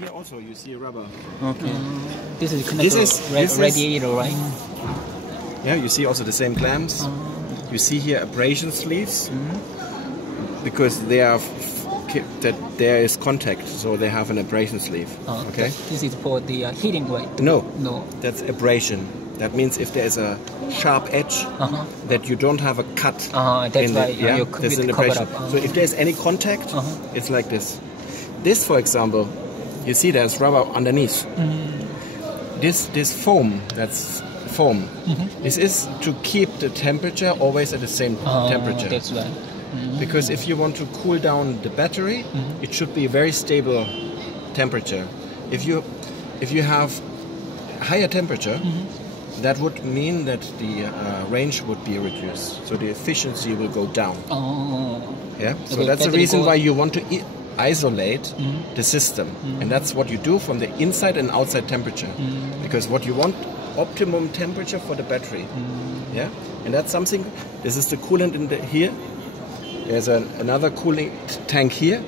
here also you see rubber. Okay. This is connected radiator, right? Yeah, you see also the same clamps. You see here abrasion sleeves because they are that there is contact, so they have an abrasion sleeve. Okay. This is for the heating, right? No. No. That's abrasion. That means if there is a sharp edge, that you don't have a cut. That's why your computer covered up. So if there's any contact, it's like this. This, for example, you see there's rubber underneath. This foam, that's foam. This is to keep the temperature always at the same temperature. That's right. Because if you want to cool down the battery, it should be a very stable temperature. If you have higher temperature, that would mean that the range would be reduced, so the efficiency will go down. Yeah, so that's the reason why you want to isolate the system, and that's what you do from the inside and outside temperature, because what you want optimum temperature for the battery. Yeah, and that's something. This is the coolant in here. There's another cooling tank here,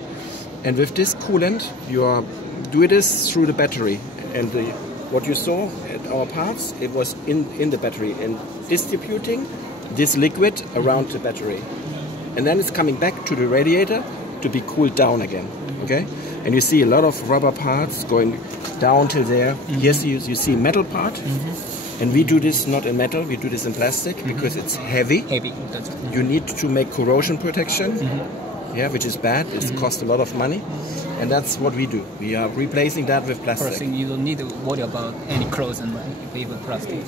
and with this coolant you are doing this through the battery, and what you saw at our parts, it was in the battery and distributing this liquid around the battery, and then it's coming back to the radiator to be cooled down again. Okay, and you see a lot of rubber parts going down till there. Here you see metal part. And we do this not in metal, we do this in plastic because it's heavy. That's right. You need to make corrosion protection, yeah, which is bad. It costs a lot of money, and that's what we do. We are replacing that with plastic. First thing, you don't need to worry about any corrosion with plastic.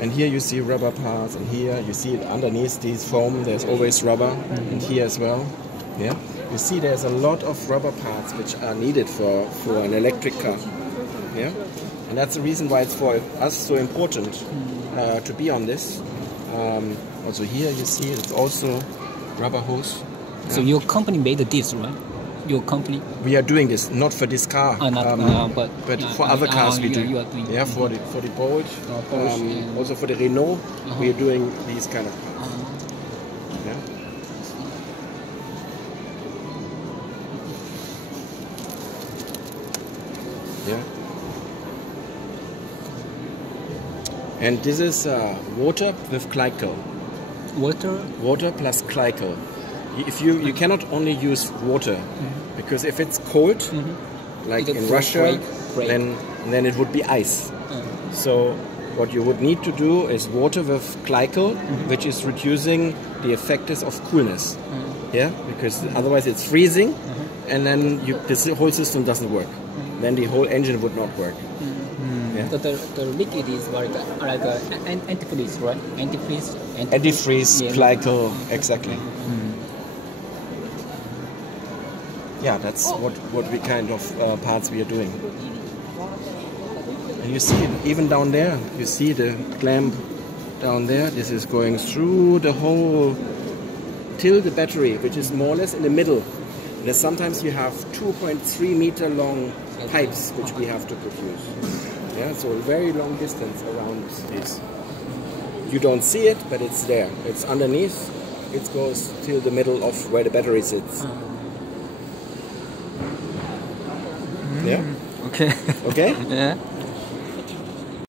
And here you see rubber parts, and here you see underneath these foam, there's always rubber, and here as well. Yeah, you see there's a lot of rubber parts which are needed for an electric car. Yeah. And that's the reason why it's for us so important to be on this. Also here you see it's also rubber hose. So your company made this, right? Your company? We are doing this, not for this car, but for other cars we do. You are doing for the Bolt, also for the Renault, we are doing these kind of parts. Yeah. And this is water with glycol. Water plus glycol. If you cannot only use water, because if it's cold, like in Russia, then it would be ice. So what you would need to do is water with glycol, which is reducing the effects of coolness. Yeah, because otherwise it's freezing, and then this whole system doesn't work. Then the whole engine would not work. Yeah. So the liquid is like antifreeze, right? Antifreeze, glycol, exactly. Yeah, that's what we kind of parts we are doing. And you see, even down there, you see the clamp down there. This is going through the whole till the battery, which is more or less in the middle. And sometimes you have 2.3 meter long pipes which we have to produce. Yeah, so a very long distance around this. You don't see it, but it's there. It's underneath. It goes till the middle of where the battery sits. Yeah. Okay. Okay. Yeah.